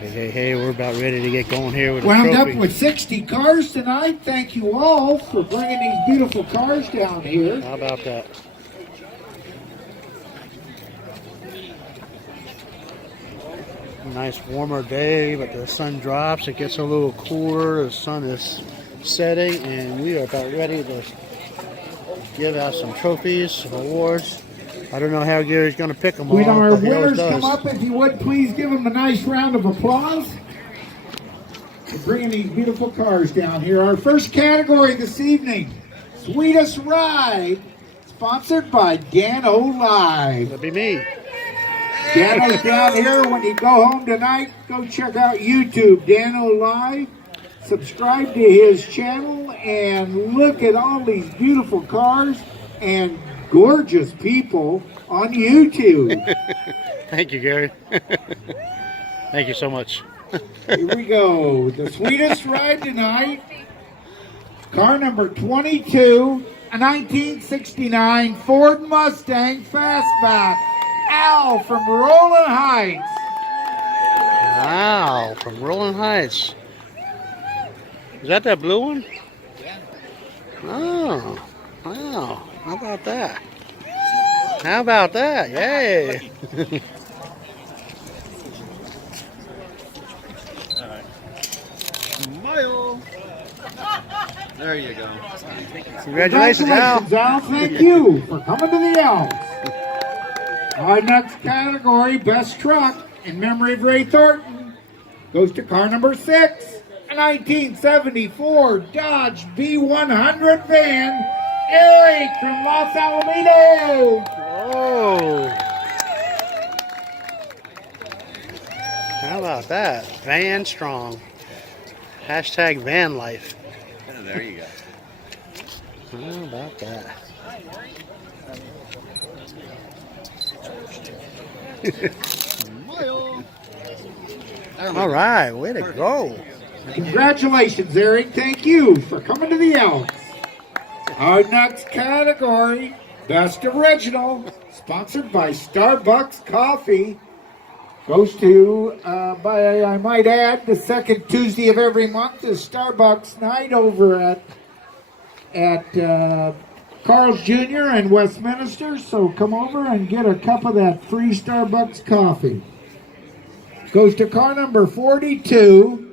Hey, we're about ready to get going here with the Wound trophy. up with 60 cars tonight. Thank you all for bringing these beautiful cars down here. How about that? Nice warmer day, but the sun drops. It gets a little cooler. The sun is setting, and we are about ready to give out some trophies, some awards. I don't know how Gary's going to pick them all. When our but he always winners come does. up, if you would, please give them a nice round of applause for bringing these beautiful cars down here. Our first category this evening, Sweetest Ride, sponsored by Dano Live. That'd be me. Dano's down here. When you go home tonight, go check out YouTube, Dano Live. Subscribe to his channel and look at all these beautiful cars and gorgeous people on YouTube. Thank you, Gary. Thank you so much. Here we go. The sweetest ride tonight. Car number 22, a 1969 Ford Mustang Fastback. Al from Rolling Heights. Wow, from Rolling Heights. Is that blue one? Yeah. Oh, wow. How about that? How about that? Yay. Smile. There you go. Congratulations, Al. Al. Thank you for coming to the Elks. Our next category, Best Truck, in memory of Ray Thornton, goes to car number 6, a 1974 Dodge B100 van, Eric from Los Alamitos. Whoa. How about that? Van strong. Hashtag van life. Oh, there you go. How about that? Smile. All right, way to go. Congratulations, Eric. Thank you for coming to the Elks. Our next category, Best Original, sponsored by Starbucks Coffee, goes to, I might add, the second Tuesday of every month is Starbucks night over at Carl's Jr. in Westminster. So come over and get a cup of that free Starbucks coffee. Goes to car number 42,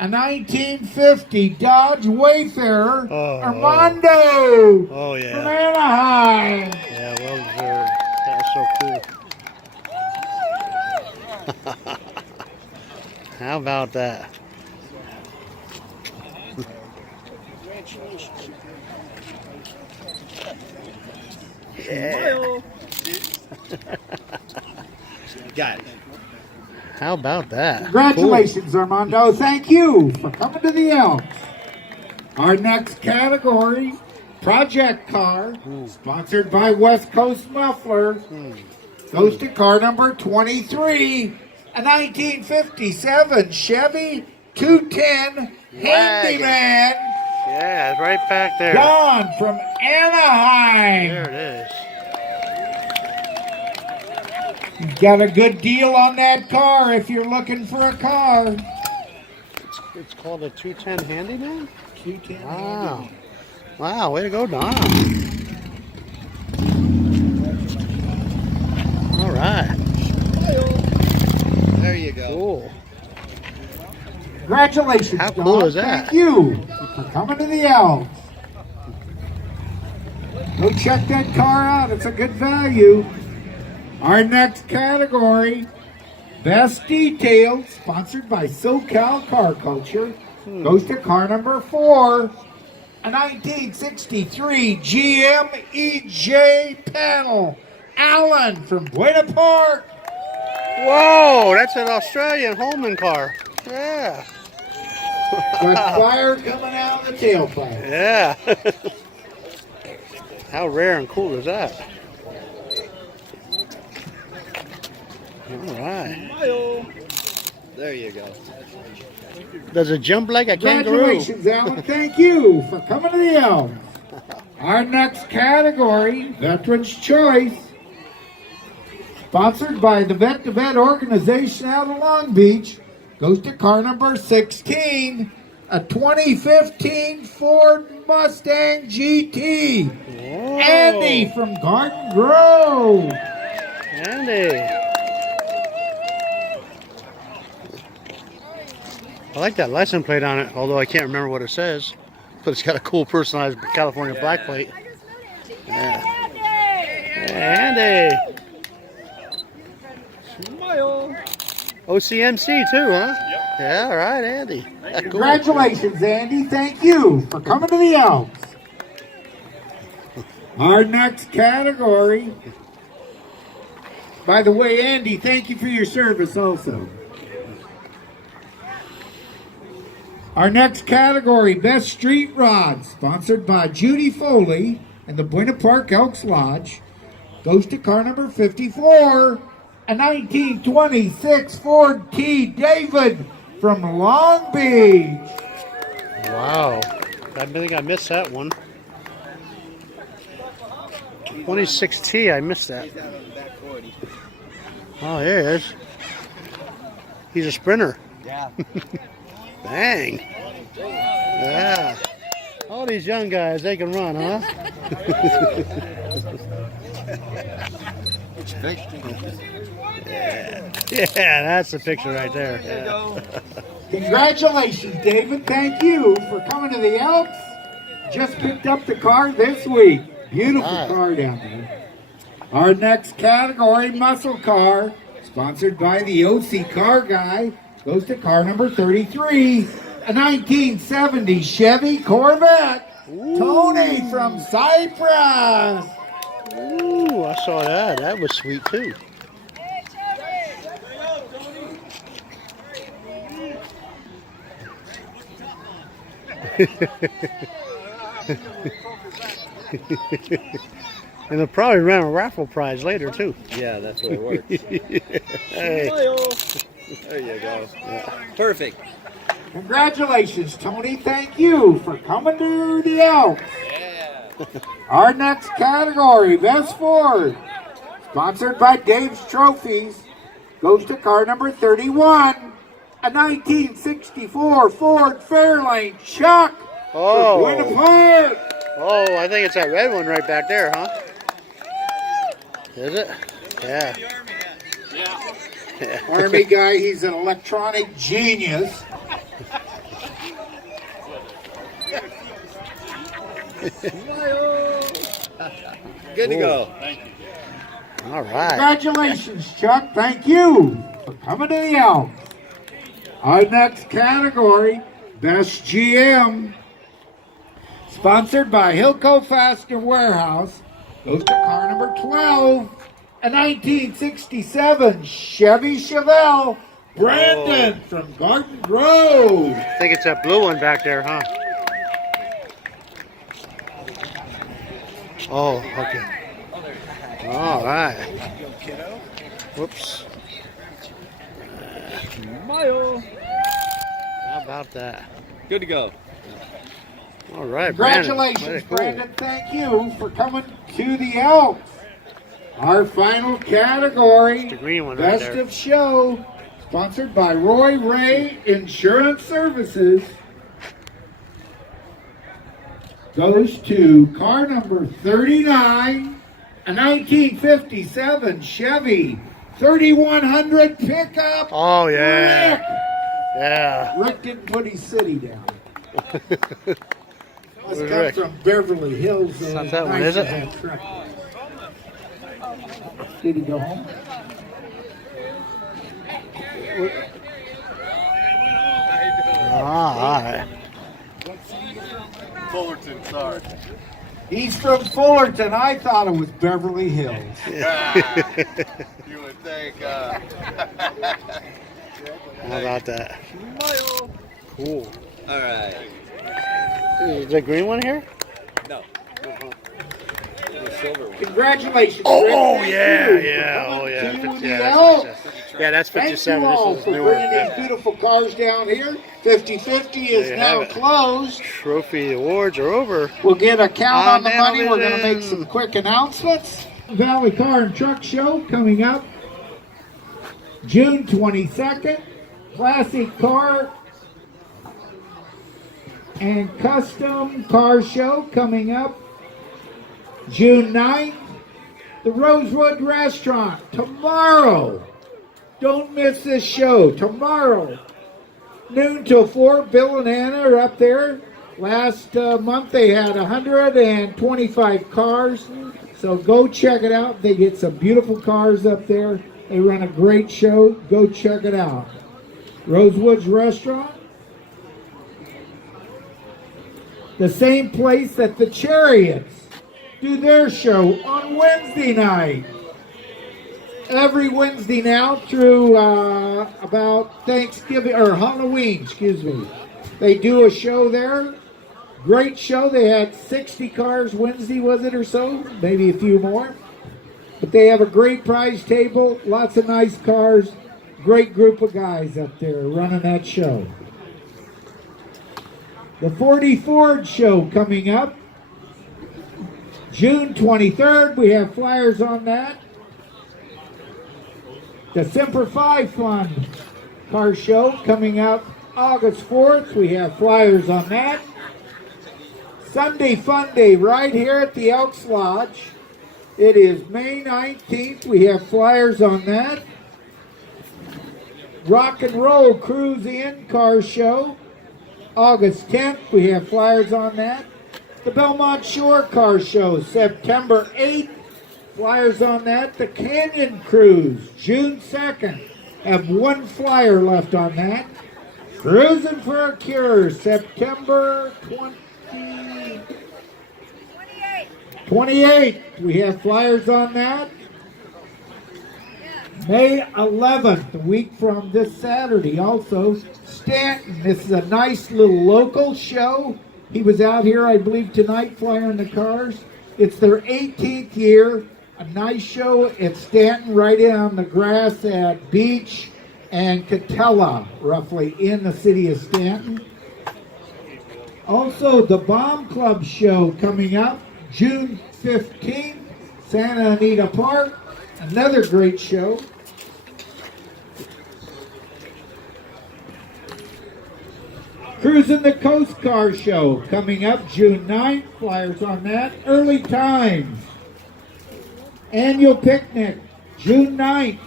a 1950 Dodge Wayfarer, Armando Oh, from yeah. Anaheim. Yeah, well deserved. That's so cool. How about that? Yeah. Got it. How about that? Congratulations, Armando. Thank you for coming to the Elks. Our next category, Project Car, sponsored by West Coast Muffler, goes to car number 23, a 1957 Chevy 210 Handyman, Yeah, it's right back there. John from Anaheim. There it is. You got a good deal on that car if you're looking for a car. It's called a 210 Handyman? 210 Wow. Handyman. Wow, way to go, Don. All right. There you go. Cool. Congratulations, How cool Don. is that? Thank you for coming to the Elks. Go check that car out. It's a good value. Our next category, Best Detailed, sponsored by SoCal Car Culture, goes to car number 4, a 1963 GM EJ panel, Alan from Buena Park. Whoa, that's an Australian Holman car. Yeah. Got fire coming out of the tailpipe. Yeah. How rare and cool is that? All right. Smile. There you go. Does it jump like a kangaroo? Congratulations, Alan. Thank you for coming to the Elks. Our next category, Veterans Choice, sponsored by the Vet to Vet organization out of Long Beach, goes to car number 16, a 2015 Ford Mustang GT. Whoa. Andy from Garden Grove. Andy. I like that license plate on it, although I can't remember what it says. But it's got a cool personalized California black plate. Yeah. Andy. Smile. OCMC too, huh? Yep. Yeah, all right, Andy. Cool. Congratulations, Andy. Thank you for coming to the Elks. Our next category. By the way, Andy, thank you for your service also. Our next category, Best Street Rods, sponsored by Judy Foley and the Buena Park Elks Lodge, goes to car number 54, a 1926 Ford T. David from Long Beach. Wow. I think I missed that one. 26T, I missed that. Oh, there he is. He's a sprinter. Yeah. Bang. Yeah. All these young guys, they can run, huh? Yeah, that's the picture right there. Yeah. Congratulations, David. Thank you for coming to the Elks. Just picked up the car this week. Beautiful car down there. Our next category, muscle car, sponsored by the OC Car Guy, goes to car number 33, a 1970 Chevy Corvette. Ooh. Tony from Cypress. Ooh, I saw that. That was sweet too. And they'll probably run a raffle prize later too. Yeah, that's what it works. Hey. Smile. There you go. Yeah. Perfect. Congratulations, Tony. Thank you for coming to the Elks. Yeah. Our next category, Best Ford, sponsored by Dave's Trophies, goes to car number 31, a 1964 Ford Fairlane Chuck Oh. for Buena Park. Oh, I think it's that red one right back there, huh? Is it? Yeah. Army guy, he's an electronic genius. Good to go. All right. Congratulations, Chuck. Thank you for coming to the Elks. Our next category, Best GM, sponsored by Hilco Fastener Warehouse, goes to car number 12, a 1967 Chevy Chevelle, Brandon from Garden Grove. I think it's that blue one back there, huh? Oh, okay. All right. Whoops. Smile. How about that? Good to go. All right, Congratulations, Brandon. Cool. Brandon. Thank you for coming to the Elks. Our final category, The green one right Best there. of Show, sponsored by Roy Ray Insurance Services, goes to car number 39, a 1957 Chevy 3100 pickup. Oh, yeah. Rick. Yeah. Rick didn't put his city down. Must Where's come Rick? from Beverly Hills. It's not that one, is it? Did he go home? All right. Fullerton, sorry. He's from Fullerton. I thought it was Beverly Hills. You would think. How about that? Smile. Cool. All right. Is the green one here? No. The silver one. Congratulations. Oh, Rick. yeah, Thank you yeah. for Oh, coming yeah. to Fif- the Yeah, that's Elks. 57. Yeah, that's Thank 57. you all This for is newer. bringing these Yeah. beautiful cars down here. 50-50 is There you now have it. closed. Trophy awards are over. We'll get a count on the money. We're going to make television. some quick announcements. Valley Car and Truck Show coming up June 22nd. Classic Car and Custom Car Show coming up June 9th. The Rosewood Restaurant tomorrow. Don't miss this show. Tomorrow, noon till 4. Bill and Anna are up there. Last month they had 125 cars. So go check it out. They get some beautiful cars up there. They run a great show. Go check it out. Rosewood's Restaurant. The same place that the Chariots do their show on Wednesday night. Every Wednesday now through about Thanksgiving or Halloween, excuse me. They do a show there. Great show. They had 60 cars Wednesday, was it, or so? Maybe a few more. But they have a great prize table, lots of nice cars, great group of guys up there running that show. The 40 Ford show coming up June 23rd. We have flyers on that. The Semper Fi Fun car show coming up August 4th. We have flyers on that. Sunday Fun Day right here at the Elks Lodge. It is May 19th. We have flyers on that. Rock and Roll Cruise In car show August 10th. We have flyers on that. The Belmont Shore car show September 8th. Flyers on that. The Canyon Cruise June 2nd. Have one flyer left on that. Cruising for a Cure September 28th. We have flyers on that. May 11th, a week from this Saturday also. Stanton, this is a nice little local show. He was out here, I believe, tonight flying the cars. It's their 18th year. A nice show at Stanton, right in on the grass at Beach and Catella, roughly in the city of Stanton. Also, the Bomb Club show coming up June 15th, Santa Anita Park. Another great show. Cruising the Coast Car show coming up June 9th. Flyers on that. Early Times Annual Picnic June 9th.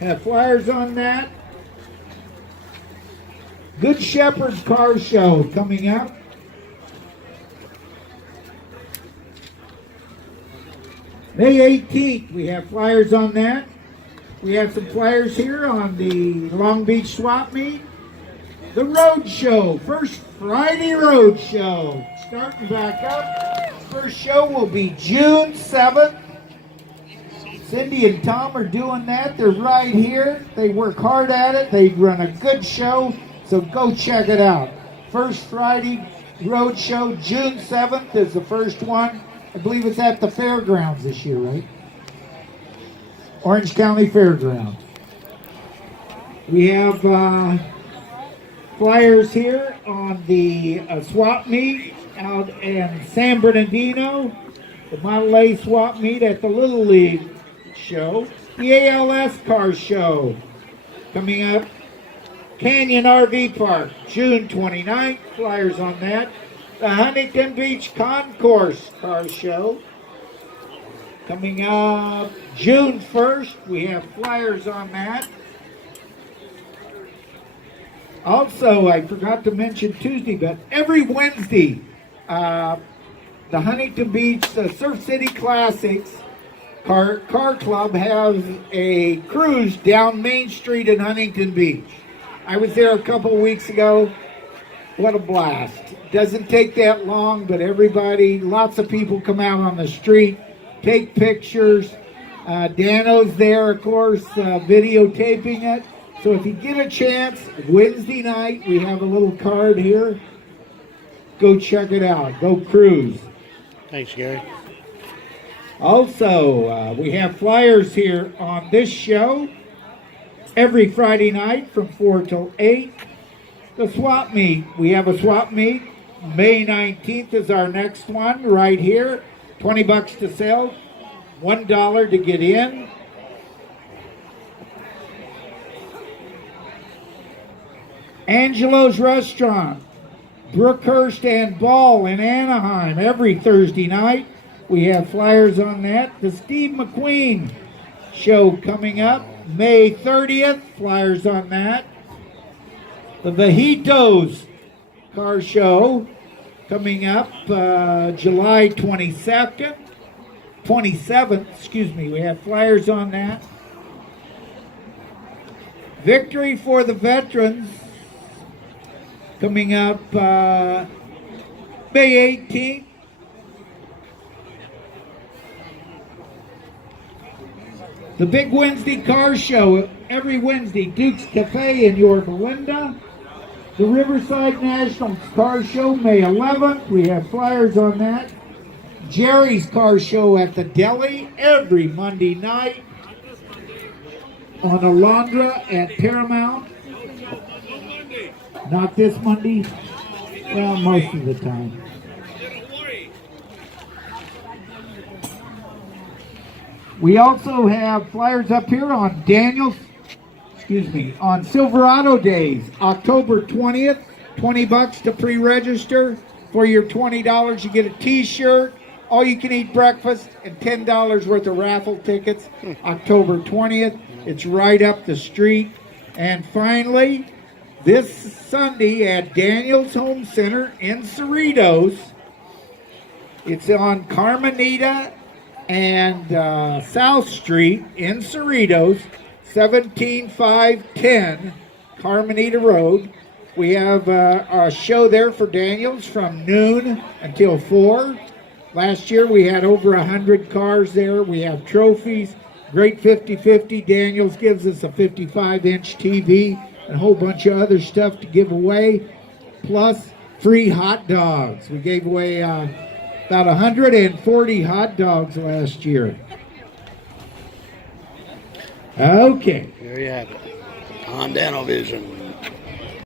Have flyers on that. Good Shepherd's Car show coming up. May 18th, we have flyers on that. We have some flyers here on the Long Beach Swap Meet. The Road Show, First Friday Road Show, starting back up. First show will be June 7th. Cindy and Tom are doing that. They're right here. They work hard at it. They run a good show, so go check it out. First Friday Road Show, June 7th is the first one. I believe it's at the fairgrounds this year, right? Orange County Fairgrounds. We have flyers here on the swap meet out in San Bernardino, the Model A swap meet at the Little League show, the ALS car show coming up, Canyon RV Park, June 29th, flyers on that. The Huntington Beach Concourse car show coming up June 1st. We have flyers on that. Also, I forgot to mention Tuesday, but every Wednesday, the Huntington Beach Surf City Classics Car Club has a cruise down Main Street in Huntington Beach. I was there a couple weeks ago. What a blast. Doesn't take that long, but everybody, lots of people come out on the street, take pictures. Dano's there, of course, videotaping it. So if you get a chance, Wednesday night, we have a little card here. Go check it out. Go cruise. Thanks, Gary. Also, we have flyers here on this show every Friday night from 4 till 8. The swap meet. We have a swap meet. May 19th is our next one right here. $20 to sell, $1 to get in. Angelo's Restaurant, Brookhurst and Ball in Anaheim every Thursday night. We have flyers on that. The Steve McQueen Show coming up May 30th. Flyers on that. The Vajitos Car Show coming up July 27th, excuse me. We have flyers on that. Victory for the Veterans coming up May 18th. The Big Wednesday Car Show every Wednesday, Duke's Cafe in Yorba Linda. The Riverside National Car Show May 11th. We have flyers on that. Jerry's Car Show at the Deli every Monday night. On Alondra at Paramount. Not this Monday. Well, most of the time. We also have flyers up here on on Silverado Days, October 20th, 20 bucks to pre-register. For your $20, you get a t-shirt, all you can eat breakfast, and $10 worth of raffle tickets, October 20th. It's right up the street. And finally, this Sunday at Daniel's Home Center in Cerritos, it's on Carmenita and South Street in Cerritos, 17510 Carmenita Road. We have a show there for Daniels from noon until 4. Last year we had over 100 cars there. We have trophies, great 50-50. Daniels gives us a 55-inch TV and a whole bunch of other stuff to give away, plus free hot dogs. We gave away about 140 hot dogs last year. Okay. There you have it. On Dano Vision.